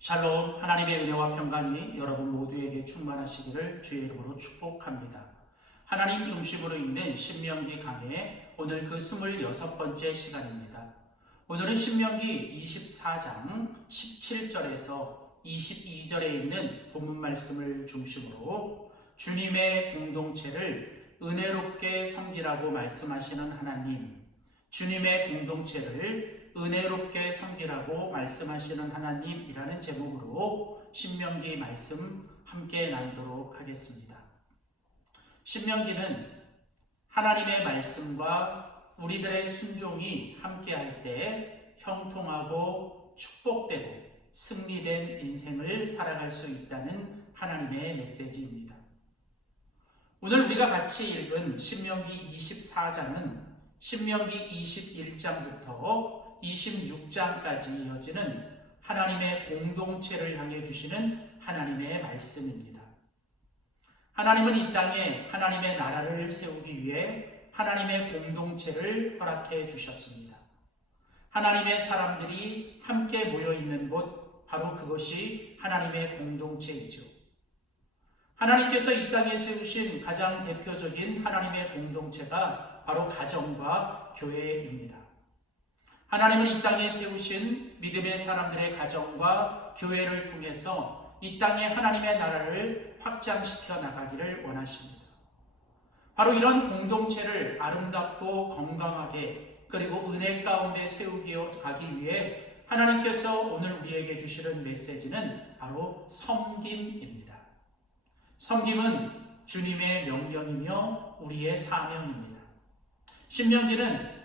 샬롬, 하나님의 은혜와 평강이 여러분 모두에게 충만하시기를 주의 이름으로 축복합니다. 하나님 중심으로 있는 신명기 강해 오늘 그 26번째 시간입니다. 오늘은 신명기 24장 17절에서 22절에 있는 본문 말씀을 중심으로 주님의 공동체를 은혜롭게 섬기라고 말씀하시는 하나님, 주님의 공동체를 은혜롭게 섬기라고 말씀하시는 하나님이라는 제목으로 신명기 말씀 함께 나누도록 하겠습니다. 신명기는 하나님의 말씀과 우리들의 순종이 함께할 때 형통하고 축복되고 승리된 인생을 살아갈 수 있다는 하나님의 메시지입니다. 오늘 우리가 같이 읽은 신명기 24장은 신명기 21장부터 26장까지 이어지는 하나님의 공동체를 향해 주시는 하나님의 말씀입니다. 하나님은 이 땅에 하나님의 나라를 세우기 위해 하나님의 공동체를 허락해 주셨습니다. 하나님의 사람들이 함께 모여 있는 곳, 바로 그것이 하나님의 공동체이죠. 하나님께서 이 땅에 세우신 가장 대표적인 하나님의 공동체가 바로 가정과 교회입니다. 하나님은 이 땅에 세우신 믿음의 사람들의 가정과 교회를 통해서 이 땅에 하나님의 나라를 확장시켜 나가기를 원하십니다. 바로 이런 공동체를 아름답고 건강하게 그리고 은혜 가운데 세우기 가기 위해 하나님께서 오늘 우리에게 주시는 메시지는 바로 섬김입니다. 섬김은 주님의 명령이며 우리의 사명입니다. 신명기는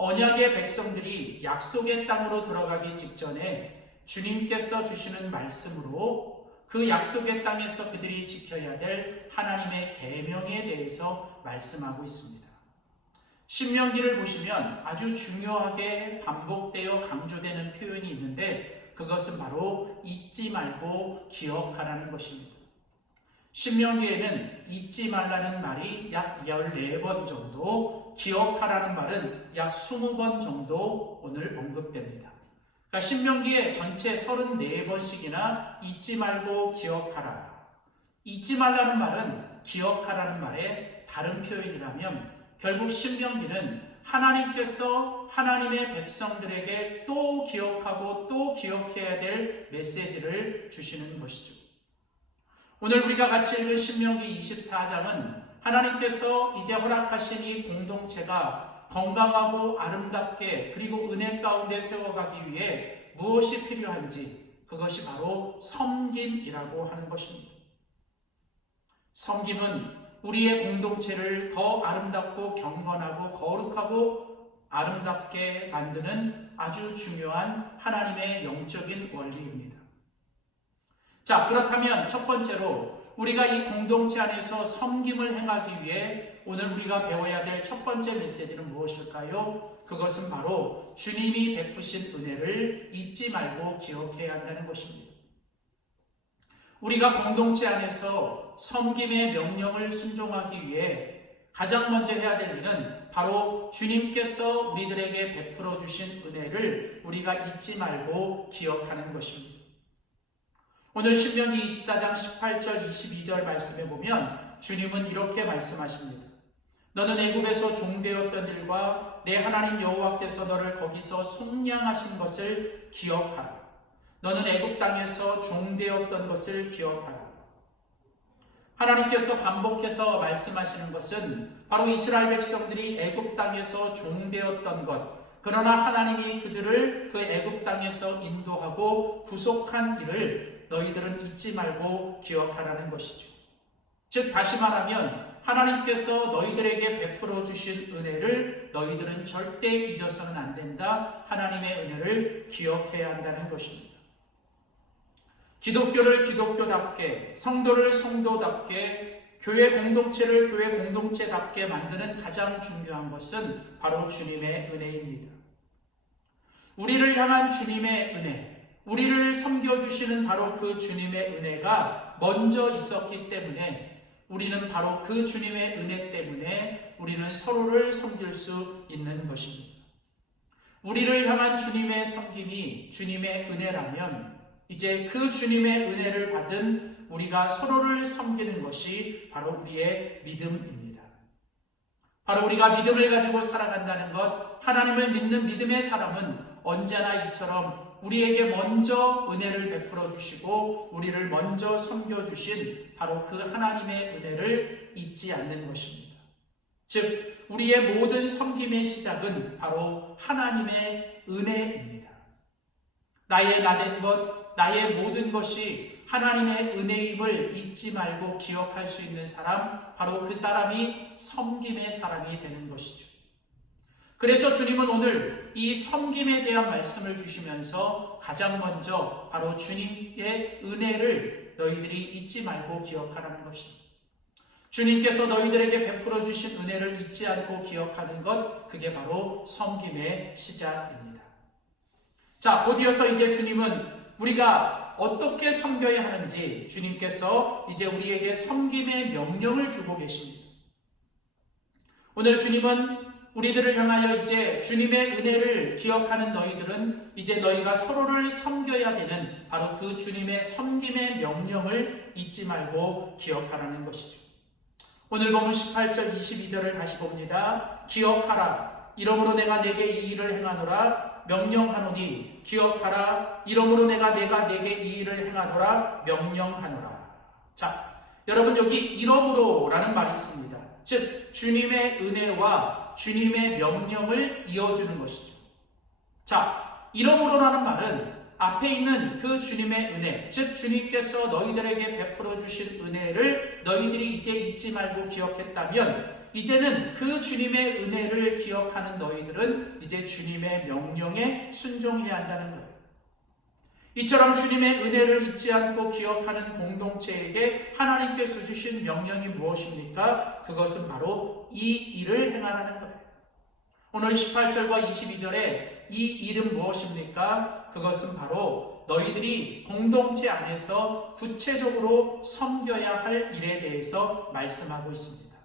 언약의 백성들이 약속의 땅으로 들어가기 직전에 주님께서 주시는 말씀으로 그 약속의 땅에서 그들이 지켜야 될 하나님의 계명에 대해서 말씀하고 있습니다. 신명기를 보시면 아주 중요하게 반복되어 강조되는 표현이 있는데 그것은 바로 잊지 말고 기억하라는 것입니다. 신명기에는 잊지 말라는 말이 약 14번 정도, 기억하라는 말은 약 20번 정도 오늘 언급됩니다. 그러니까 신명기에 전체 34번씩이나 잊지 말고 기억하라. 잊지 말라는 말은 기억하라는 말의 다른 표현이라면 결국 신명기는 하나님께서 하나님의 백성들에게 또 기억하고 또 기억해야 될 메시지를 주시는 것이죠. 오늘 우리가 같이 읽은 신명기 24장은 하나님께서 이제 허락하신 이 공동체가 건강하고 아름답게 그리고 은혜 가운데 세워가기 위해 무엇이 필요한지 그것이 바로 섬김이라고 하는 것입니다. 섬김은 우리의 공동체를 더 아름답고 경건하고 거룩하고 아름답게 만드는 아주 중요한 하나님의 영적인 원리입니다. 자, 그렇다면 첫 번째로 우리가 이 공동체 안에서 섬김을 행하기 위해 오늘 우리가 배워야 될 첫 번째 메시지는 무엇일까요? 그것은 바로 주님이 베푸신 은혜를 잊지 말고 기억해야 한다는 것입니다. 우리가 공동체 안에서 섬김의 명령을 순종하기 위해 가장 먼저 해야 될 일은 바로 주님께서 우리들에게 베풀어 주신 은혜를 우리가 잊지 말고 기억하는 것입니다. 오늘 신명기 24장 18절 22절 말씀에 보면 주님은 이렇게 말씀하십니다. 너는 애굽에서 종되었던 일과 내 하나님 여호와께서 너를 거기서 속량하신 것을 기억하라. 너는 애굽 땅에서 종되었던 것을 기억하라. 하나님께서 반복해서 말씀하시는 것은 바로 이스라엘 백성들이 애굽 땅에서 종되었던 것, 그러나 하나님이 그들을 그 애굽 땅에서 인도하고 구속한 일을 너희들은 잊지 말고 기억하라는 것이죠. 즉 다시 말하면 하나님께서 너희들에게 베풀어 주신 은혜를 너희들은 절대 잊어서는 안 된다. 하나님의 은혜를 기억해야 한다는 것입니다. 기독교를 기독교답게, 성도를 성도답게, 교회 공동체를 교회 공동체답게 만드는 가장 중요한 것은 바로 주님의 은혜입니다. 우리를 향한 주님의 은혜, 우리를 섬겨주시는 바로 그 주님의 은혜가 먼저 있었기 때문에 우리는 바로 그 주님의 은혜 때문에 우리는 서로를 섬길 수 있는 것입니다. 우리를 향한 주님의 섬김이 주님의 은혜라면 이제 그 주님의 은혜를 받은 우리가 서로를 섬기는 것이 바로 우리의 믿음입니다. 바로 우리가 믿음을 가지고 살아간다는 것, 하나님을 믿는 믿음의 사람은 언제나 이처럼 우리에게 먼저 은혜를 베풀어 주시고 우리를 먼저 섬겨주신 바로 그 하나님의 은혜를 잊지 않는 것입니다. 즉 우리의 모든 섬김의 시작은 바로 하나님의 은혜입니다. 나의 나된 것, 나의 모든 것이 하나님의 은혜임을 잊지 말고 기억할 수 있는 사람, 바로 그 사람이 섬김의 사람이 되는 것이죠. 그래서 주님은 오늘 이 섬김에 대한 말씀을 주시면서 가장 먼저 바로 주님의 은혜를 너희들이 잊지 말고 기억하라는 것입니다. 주님께서 너희들에게 베풀어 주신 은혜를 잊지 않고 기억하는 것, 그게 바로 섬김의 시작입니다. 자, 곧이어서 이제 주님은 우리가 어떻게 섬겨야 하는지 주님께서 이제 우리에게 섬김의 명령을 주고 계십니다. 오늘 주님은 우리들을 향하여 이제 주님의 은혜를 기억하는 너희들은 이제 너희가 서로를 섬겨야 되는 바로 그 주님의 섬김의 명령을 잊지 말고 기억하라는 것이죠. 오늘 본문 18절 22절을 다시 봅니다. 기억하라. 이러므로 내가 내게 이 일을 행하노라 명령하노니 기억하라. 이러므로 내가 내게 이 일을 행하노라 명령하노라. 자, 여러분 여기 이러므로라는 말이 있습니다. 즉 주님의 은혜와 주님의 명령을 이어주는 것이죠. 자, 이러므로라는 말은 앞에 있는 그 주님의 은혜, 즉 주님께서 너희들에게 베풀어 주신 은혜를 너희들이 이제 잊지 말고 기억했다면 이제는 그 주님의 은혜를 기억하는 너희들은 이제 주님의 명령에 순종해야 한다는 거예요. 이처럼 주님의 은혜를 잊지 않고 기억하는 공동체에게 하나님께서 주신 명령이 무엇입니까? 그것은 바로 이 일을 행하라는 거예요. 오늘 18절과 22절에 이 일은 무엇입니까? 그것은 바로 너희들이 공동체 안에서 구체적으로 섬겨야 할 일에 대해서 말씀하고 있습니다.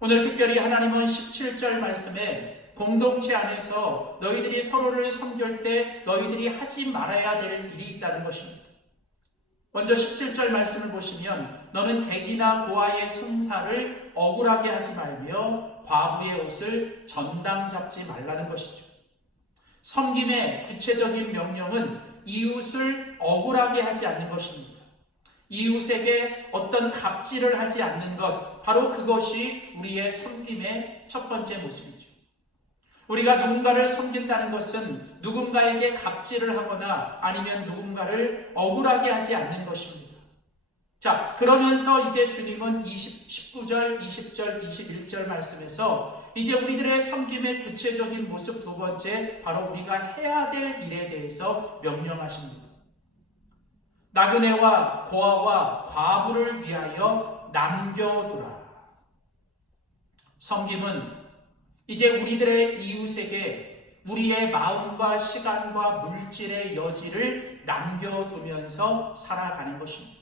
오늘 특별히 하나님은 17절 말씀에 공동체 안에서 너희들이 서로를 섬길 때 너희들이 하지 말아야 될 일이 있다는 것입니다. 먼저 17절 말씀을 보시면 너는 객이나 고아의 송사를 억울하게 하지 말며 과부의 옷을 전당 잡지 말라는 것이죠. 섬김의 구체적인 명령은 이웃을 억울하게 하지 않는 것입니다. 이웃에게 어떤 갑질을 하지 않는 것, 바로 그것이 우리의 섬김의 첫 번째 모습이죠. 우리가 누군가를 섬긴다는 것은 누군가에게 갑질을 하거나 아니면 누군가를 억울하게 하지 않는 것입니다. 자, 그러면서 이제 주님은 19절, 20절, 21절 말씀에서 이제 우리들의 섬김의 구체적인 모습 두 번째, 바로 우리가 해야 될 일에 대해서 명령하십니다. 나그네와 고아와 과부를 위하여 남겨두라. 섬김은 이제 우리들의 이웃에게 우리의 마음과 시간과 물질의 여지를 남겨두면서 살아가는 것입니다.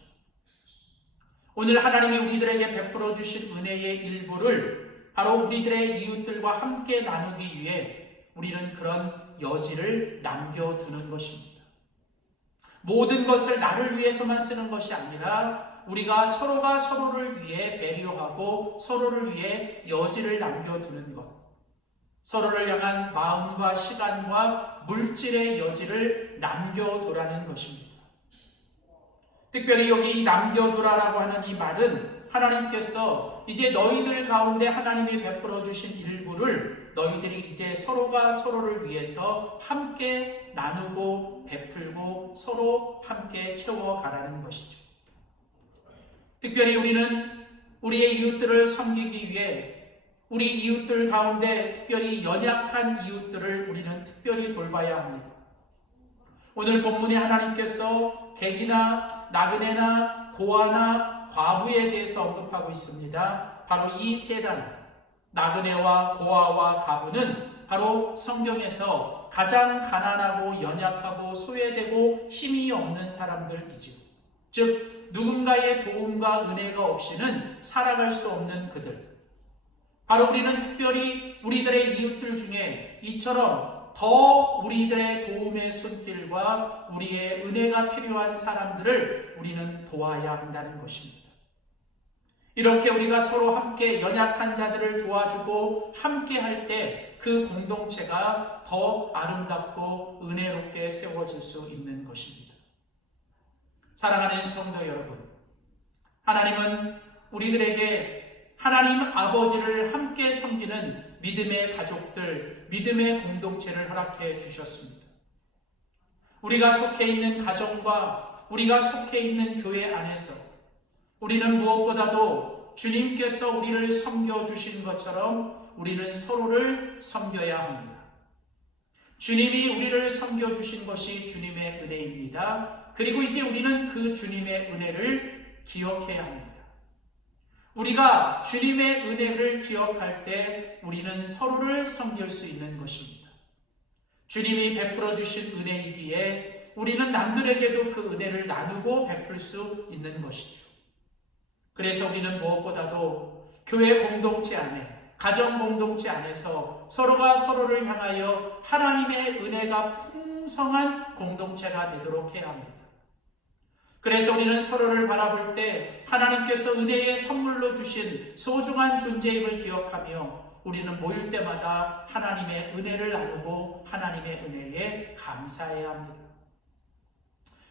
오늘 하나님이 우리들에게 베풀어 주신 은혜의 일부를 바로 우리들의 이웃들과 함께 나누기 위해 우리는 그런 여지를 남겨두는 것입니다. 모든 것을 나를 위해서만 쓰는 것이 아니라 우리가 서로가 서로를 위해 배려하고 서로를 위해 여지를 남겨두는 것, 서로를 향한 마음과 시간과 물질의 여지를 남겨두라는 것입니다. 특별히 여기 남겨두라라고 하는 이 말은 하나님께서 이제 너희들 가운데 하나님이 베풀어 주신 일부를 너희들이 이제 서로가 서로를 위해서 함께 나누고 베풀고 서로 함께 채워가라는 것이죠. 특별히 우리는 우리의 이웃들을 섬기기 위해 우리 이웃들 가운데 특별히 연약한 이웃들을 우리는 특별히 돌봐야 합니다. 오늘 본문에 하나님께서 객이나 나그네나 고아나 과부에 대해서 언급하고 있습니다. 바로 이 세 단어, 나그네와 고아와 과부는 바로 성경에서 가장 가난하고 연약하고 소외되고 힘이 없는 사람들이지요. 즉 누군가의 도움과 은혜가 없이는 살아갈 수 없는 그들. 바로 우리는 특별히 우리들의 이웃들 중에 이처럼 더 우리들의 도움의 손 손길과 우리의 은혜가 필요한 사람들을 우리는 도와야 한다는 것입니다. 이렇게 우리가 서로 함께 연약한 자들을 도와주고 함께 할 때 그 공동체가 더 아름답고 은혜롭게 세워질 수 있는 것입니다. 사랑하는 성도 여러분, 하나님은 우리들에게 하나님 아버지를 함께 섬기는 믿음의 가족들, 믿음의 공동체를 허락해 주셨습니다. 우리가 속해 있는 가정과 우리가 속해 있는 교회 안에서 우리는 무엇보다도 주님께서 우리를 섬겨주신 것처럼 우리는 서로를 섬겨야 합니다. 주님이 우리를 섬겨주신 것이 주님의 은혜입니다. 그리고 이제 우리는 그 주님의 은혜를 기억해야 합니다. 우리가 주님의 은혜를 기억할 때 우리는 서로를 섬길 수 있는 것입니다. 주님이 베풀어 주신 은혜이기에 우리는 남들에게도 그 은혜를 나누고 베풀 수 있는 것이죠. 그래서 우리는 무엇보다도 교회 공동체 안에, 가정 공동체 안에서 서로가 서로를 향하여 하나님의 은혜가 풍성한 공동체가 되도록 해야 합니다. 그래서 우리는 서로를 바라볼 때 하나님께서 은혜의 선물로 주신 소중한 존재임을 기억하며 우리는 모일 때마다 하나님의 은혜를 나누고 하나님의 은혜에 감사해야 합니다.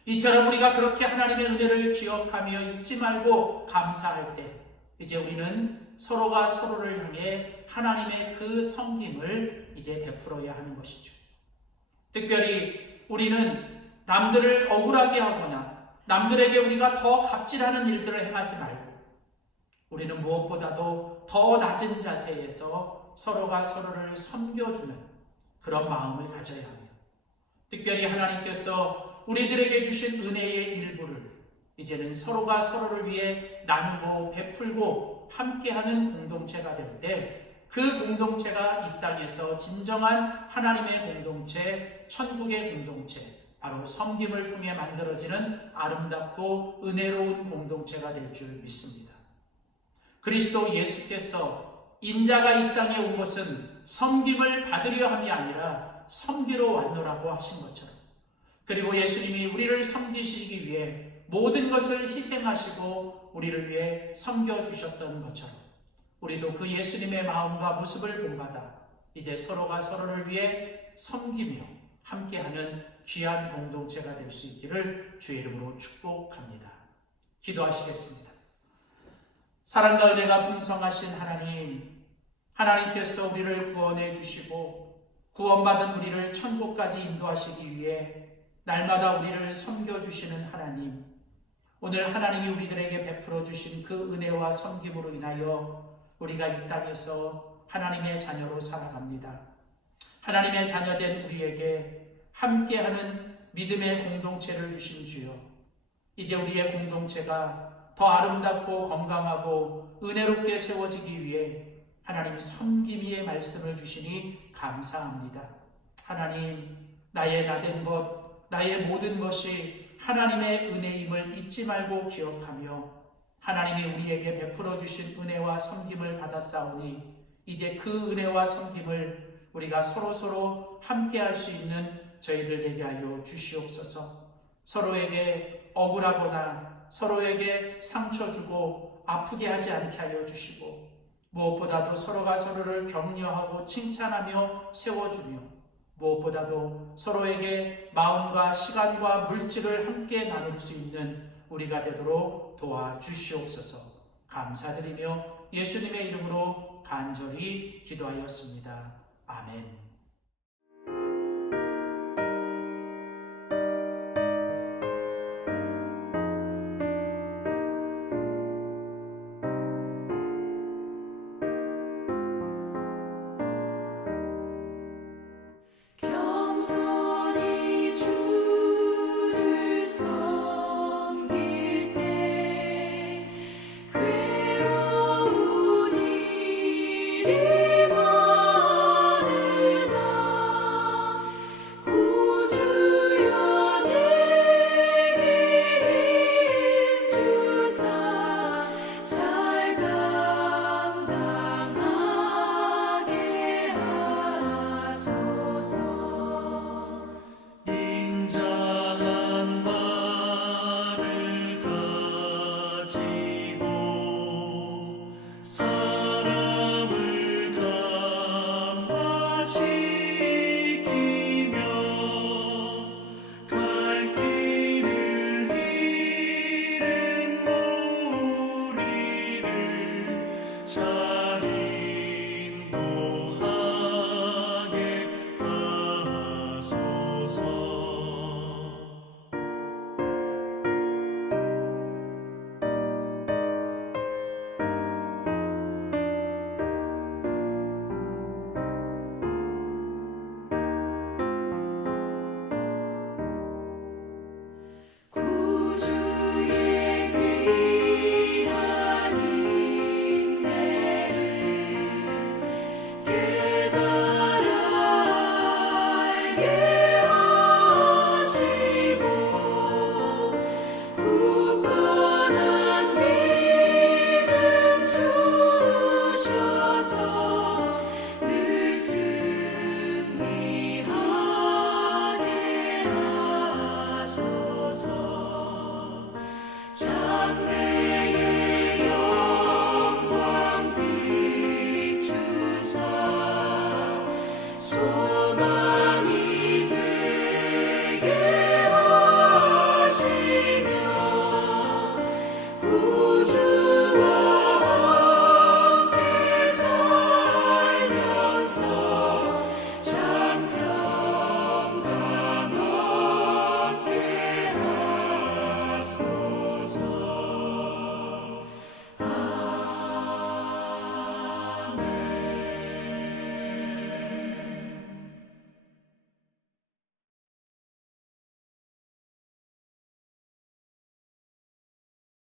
이처럼 우리가 그렇게 하나님의 은혜를 기억하며 잊지 말고 감사할 때 이제 우리는 서로가 서로를 향해 하나님의 그 섬김을 이제 베풀어야 하는 것이죠. 특별히 우리는 남들을 억울하게 하거나 남들에게 우리가 더 갑질하는 일들을 행하지 말고 우리는 무엇보다도 더 낮은 자세에서 서로가 서로를 섬겨주는 그런 마음을 가져야 합니다. 특별히 하나님께서 우리들에게 주신 은혜의 일부를 이제는 서로가 서로를 위해 나누고 베풀고 함께하는 공동체가 될 때 그 공동체가 이 땅에서 진정한 하나님의 공동체, 천국의 공동체, 바로 섬김을 통해 만들어지는 아름답고 은혜로운 공동체가 될 줄 믿습니다. 그리스도 예수께서 인자가 이 땅에 온 것은 섬김을 받으려 함이 아니라 섬기러 왔노라고 하신 것처럼, 그리고 예수님이 우리를 섬기시기 위해 모든 것을 희생하시고 우리를 위해 섬겨주셨던 것처럼 우리도 그 예수님의 마음과 모습을 본받아 이제 서로가 서로를 위해 섬기며 함께하는 귀한 공동체가 될 수 있기를 주의 이름으로 축복합니다. 기도하시겠습니다. 사랑과 은혜가 풍성하신 하나님, 하나님께서 우리를 구원해 주시고 구원받은 우리를 천국까지 인도하시기 위해 날마다 우리를 섬겨주시는 하나님, 오늘 하나님이 우리들에게 베풀어 주신 그 은혜와 섬김으로 인하여 우리가 이 땅에서 하나님의 자녀로 살아갑니다. 하나님의 자녀된 우리에게 함께하는 믿음의 공동체를 주신 주여, 이제 우리의 공동체가 더 아름답고 건강하고 은혜롭게 세워지기 위해 하나님 섬김의 말씀을 주시니 감사합니다. 하나님, 나의 나된 것, 나의 모든 것이 하나님의 은혜임을 잊지 말고 기억하며 하나님이 우리에게 베풀어 주신 은혜와 섬김을 받았사오니 이제 그 은혜와 섬김을 우리가 서로서로 함께할 수 있는 저희들 되게 하여 주시옵소서. 서로에게 억울하거나 서로에게 상처 주고 아프게 하지 않게 하여 주시고 무엇보다도 서로가 서로를 격려하고 칭찬하며 세워주며 무엇보다도 서로에게 마음과 시간과 물질을 함께 나눌 수 있는 우리가 되도록 도와주시옵소서. 감사드리며 예수님의 이름으로 간절히 기도하였습니다. 아멘.